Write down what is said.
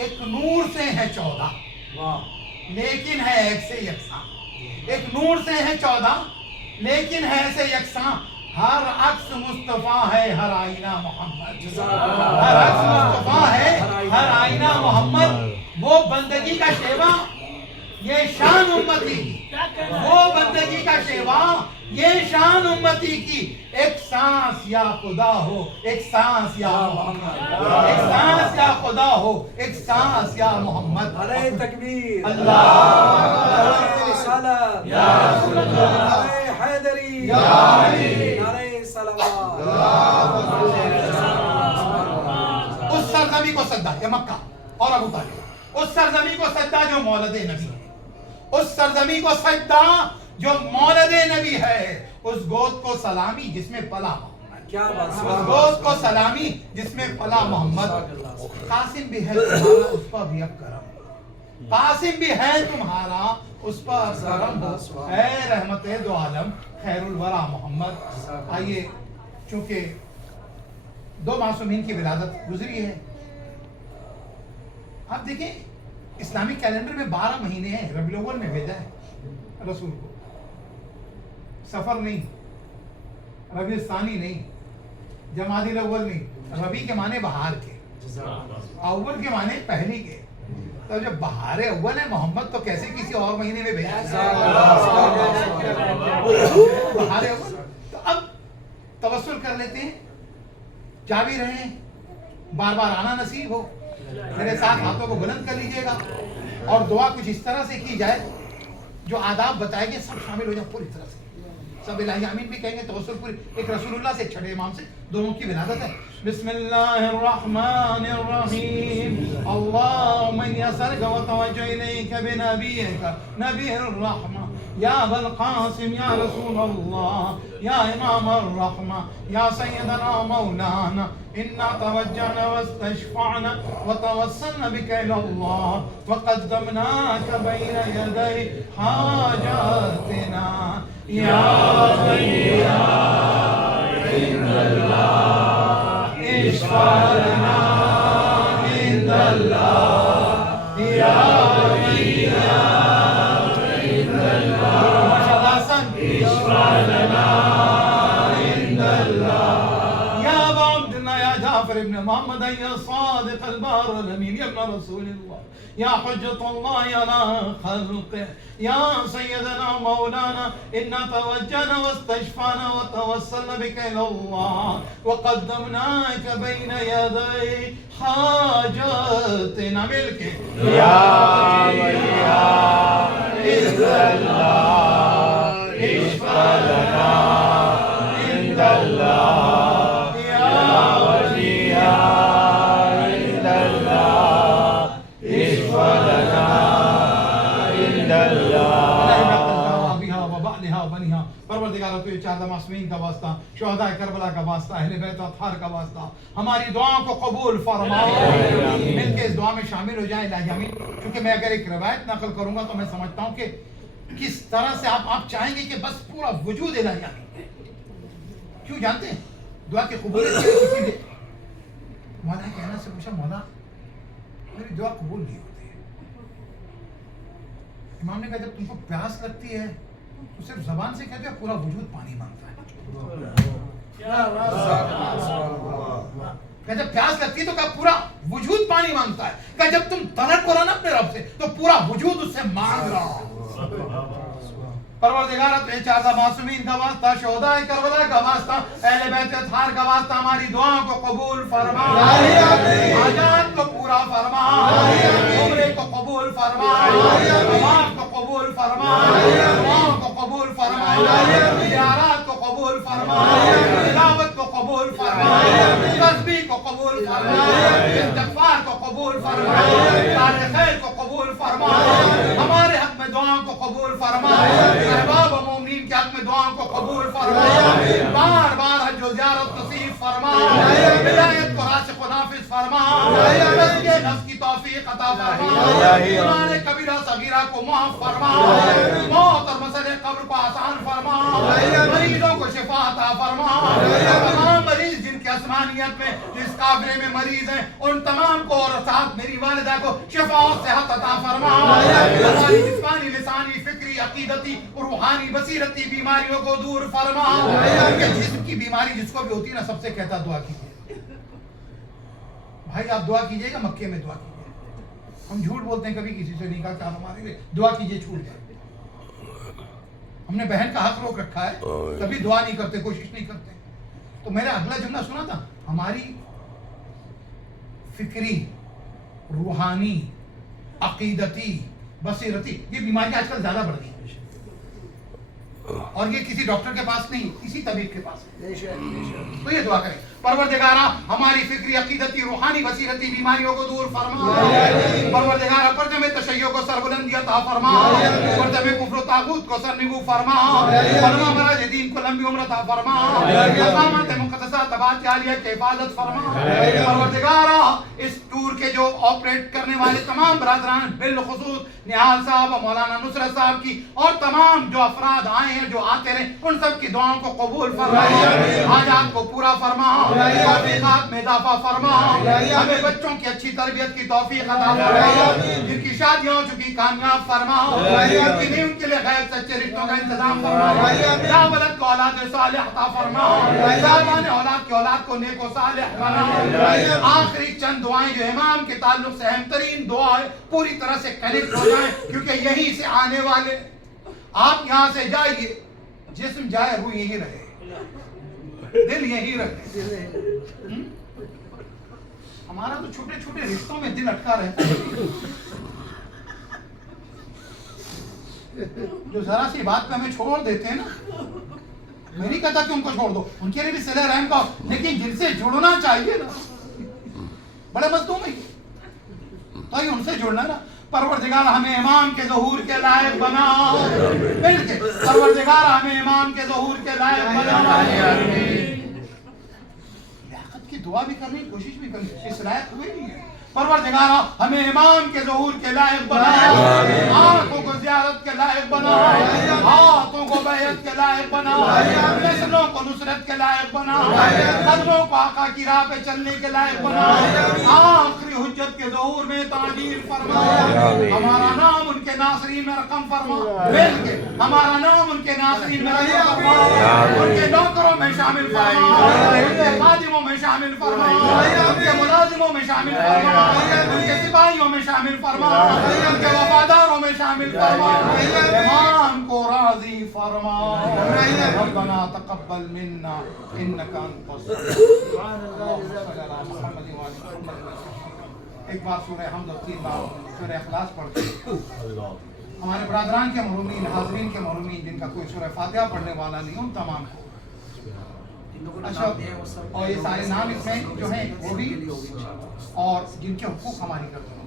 ایک نور سے ہے 14 لیکن ہے ایک سے یکساں. ایک نور سے ہے 14 لیکن ہے سے یکساں. ہر عکس مصطفیٰ ہے ہر آئینہ محمد. ہر عکس مصطفیٰ ہے ہر آئینہ محمد. وہ بندگی کا شیوا یہ شان امتی کی. وہ بندگی کا شیوا یہ شان امتی کی. ایک سانس یا خدا ہو ایک سانس یا محمد. ایک سانس یا خدا ہو ایک سانس یا محمد. نعرہ تکبیر، اللہ نعرہ رسالت، یا رسول اللہ، نعرہ حیدری، یا علی، نعرہ صلوات. اس سرزمی کو سجدہ یہ مکہ اور ابو طالب. اس سرزمی کو سجدہ جو مولد نبی ہے. اس سرزمی کو سجدہ جو مولد نبی ہے. اس گود کو سلامی جس میں پلا محمد. کیا بات، اس گود کو سلامی جس میں پلا محمد. قاسم بھی ہے تمہارا اس پر بھی اب کرم. قاسم بھی ہے تمہارا اس پر کرم ہو. اے رحمت دو عالم خیر الورا محمد. آئیے چونکہ 2 معصومین کی ولادت گزری ہے. آپ دیکھیں اسلامک کیلنڈر میں 12 مہینے ہیں. ربیع الاول میں بھیجا ہے رسول کو. سفر نہیں، ربیع الثانی نہیں، جمادی الاول نہیں. ربیع کے معنی بہار کے، اول کے معنی پہلی کے. تو جب بہار اول ہے محمد تو کیسے کسی اور مہینے میں بھیجا؟ بہار اول. تو اب توسل کر لیتے ہیں. جا بھی رہے ہیں، بار بار آنا نصیب ہو. میرے ساتھ ہاتھوں کو بلند کر لیجئے گا اور دعا کچھ اس طرح سے کی جائے جو آداب بتائے گے سب شامل ہو جائیں پوری طرح سے. سب الہی آمین بھی کہیں گے. توسل پوری. ایک رسول اللہ سے ایک چھٹے امام سے دونوں کی ولادت ہے. بسم اللہ الرحمن الرحیم. اللہم انی اسألک واتوجہ الیک بنبیک نبی الرحمہ یا ابا القاسم یا رسول اللہ یا امام الرحمہ یا سیدنا مولانا انا توجہنا واستشفعنا وتوسلنا بک الی اللہ وقدمناک بین یدی حاجاتنا یا سیدنا عند اللہ اشفع لنا عند اللہ یا سیدنا عند اللہ ماشاءاللہ حسن اشفع لنا عند اللہ یا ابا عبداللہ یا جعفر ابن محمد یا صادق البار الامین یا ابن رسول اللہ یا حجت اللہ علی خلقه یا سیدنا مولانا انا توجہنا واستشفعنا وتوسلنا بک الی اللہ وقدمناک بین یدی حاجاتنا. مل کے یا ولی عند اللہ اشفع لنا عند اللہ یا ولی عند اللہ اشفع لنا عند اللہ. پروردگارہ تو یہ 4 معصومین کا واسطہ، شہداء کربلا کا واسطہ، اہل بیت اطہار کا واسطہ ہماری دعاؤں کو قبول فرما. مل کے اس دعا میں شامل ہو جائیں الہی آمین. کیونکہ میں اگر ایک روایت نقل کروں گا تو میں سمجھتا ہوں کہ کس طرح سے آپ چاہیں گے کہ بس پورا وجود الہی آمین. کیوں جانتے ہیں دعا کی قبولیت کے کسی نے مولا کہنا سے پوچھا مولا میری دعا قبول نہیں ہوتی ہے. امام نے کہا جب تم کو پیاس لگتی ہے تو صرف زبان سے کہتے ہو پورا وجود پانی مانگتا ہے. کہ جب پیاس لگتی ہے تو کہا پورا وجود پانی مانگتا ہے. کہ جب تم طلب کرو نا اپنے رب سے تو پورا وجود اس سے مانگ رہا ہو. پروردگارہ تو یہ 4 معصومین کا واسطہ، شہداء کربلا کا واسطہ، اہل بیت اطہار کا واسطہ ہماری دعاؤں کو قبول فرما. حاجات کو پورا فرما. عمرے کو قبول فرما. نماز کو قبول فرما. دعاؤں کو قبول فرما. زیارات کو قبول فرما. تلاوت کو قبول فرما. تسبیح کو قبول فرما. استغفار کو قبول فرما. کار خیر کو قبول فرما. ہمارے حق میں دعاؤں کو قبول فرما. احباب و مومنین کے حق میں دعاؤں کو قبول فرما. بار بار حج و زیارت نصیب فرما. ہدایت کو راشق و نافذ فرما. تزکیہ نفس کی توفیق عطا فرما. گناہ کبیرہ صغیرہ کو معاف فرما. موت اور مسئلے قبر کو آسان فرما. مریضوں کو شفا عطا فرما. تمام مریض جن کے آسمانیت میں جس قافلے میں مریض ہیں ان تمام کو اور ساتھ میری والدہ کو شفا اور صحت عطا فرما. ہماری جسمانی لسانی فکری عقیدتی اور روحانی بصیرتی بیماریوں کو دور فرما. کیونکہ جسم کی بیماری جس کو بھی ہوتی ہے نا سب سے کہتا دعا کیجیے. بھائی آپ دعا کیجیے گا, مکے میں دعا کیجیے. ہم جھوٹ بولتے ہیں, کبھی کسی سے نہیں کہا کہ آپ ہمارے لیے دعا کیجیے چھوٹ جائے. ہم نے بہن کا حق روک رکھا ہے, کبھی دعا نہیں کرتے, کوشش نہیں کرتے. تو میں نے اگلا جملہ سنا تھا, ہماری فکری روحانی عقیدتی بصیرتی یہ بیماریاں آج کل زیادہ بڑھ گئی ہیں, اور یہ کسی ڈاکٹر کے پاس نہیں, کسی طبیب کے پاس. تو یہ دعا کریں, پروردگارہ ہماری فکری عقیدتی روحانی بصیرتی بیماریوں کو دور فرما. پروردگارہ پرچم تشیع کو سربلندی عطا فرما. پرچم کفر و طاغوت کو سرنگو فرما. علماء مراج دین کو لمبی عمر عطا فرما. مقامات مقدسہ تبات عالیہ کی حفاظت فرما. پروردگارہ اس ٹور کے جو آپریٹ کرنے والے تمام برادران بالخصوص نہال صاحب اور مولانا نصرت صاحب کی اور تمام جو افراد آئے ہیں جو آتے رہے ان سب کی دعاؤں کو قبول فرما. حاجات کو پورا فرما, توفیقات میں اضافہ فرما. ہمیں بچوں کی اچھی تربیت کی توفیق عطا فرما. جن کی شادیاں ہو چکی کامیاب فرما. جن کی نہیں ان کے لیے غیر سچے رشتوں کا انتظام فرما. یا ولد کو اولاد صالح عطا فرما. صاحبان اولاد کی اولاد کو نیک و صالح بنا. آخری چند دعائیں جو امام کے تعلق سے اہم ترین دعائیں پوری طرح سے کنیکٹ ہو جائیں, کیونکہ یہیں سے آنے والے. آپ یہاں سے جائیے, جسم جائے روح یہی رہے, دل یہی رہے. ہمارا تو چھوٹے چھوٹے رشتوں میں دل اٹکا رہتا ہے. جو ذرا سی بات پہ ہمیں چھوڑ دیتے ہیں نا, میں نہیں کہتا کہ ان کو چھوڑ دو, ان کے لیے بھی صلہ رحم کا, لیکن جن سے جڑنا چاہیے نا بڑے مظلوم ہیں, تو ان سے جڑنا نا. پروردگار ہمیں امام کے ظہور کے لائق بنا. مل کے پروردگار ہمیں امام کے ظہور کے لائق بنا. لیاقت کی دعا بھی کرنی, کوشش بھی کرنی, اس لائق ہوئے نہیں ہے. پروردگار ہمیں امام کے ظہور کے لائق بنا. آنکھوں کو زیارت کے لائق بنا. ہاتھوں کو بیعت کے لائق بنا. نسلوں کو نصرت کے لائق بنا. قدموں کو آقا کی راہ پہ چلنے کے لائق بنا. آخری حجت کے ظہور میں تعجیل فرما. ہمارا نام ان کے ناصرین میں رقم فرما. مل کے ہمارا نام ان کے ناصرین میں رقم فرما. ان کے نوکروں میں شامل فرما. ان کے خادموں میں شامل فرما. ان کے ملازموں میں شامل فرما. ان کے سپاہیوں میں شامل فرما. ان کے وفاداروں میں شامل فرما. امام کو راضی فرما. ربنا تقبل منا انك انت السميع العليم. ایک بار سورہ حمد اور 3 بار سورہ اخلاص پڑھتے ہیں. ہمارے برادران کے محرومین, حاضرین کے محرومین جن کا کوئی سورہ فاتحہ پڑھنے والا نہیں, ان تمام کو. اچھا, اور یہ سارے نام اس میں جو ہیں وہ بھی, اور جن کے حقوق ہماری کرتے ہیں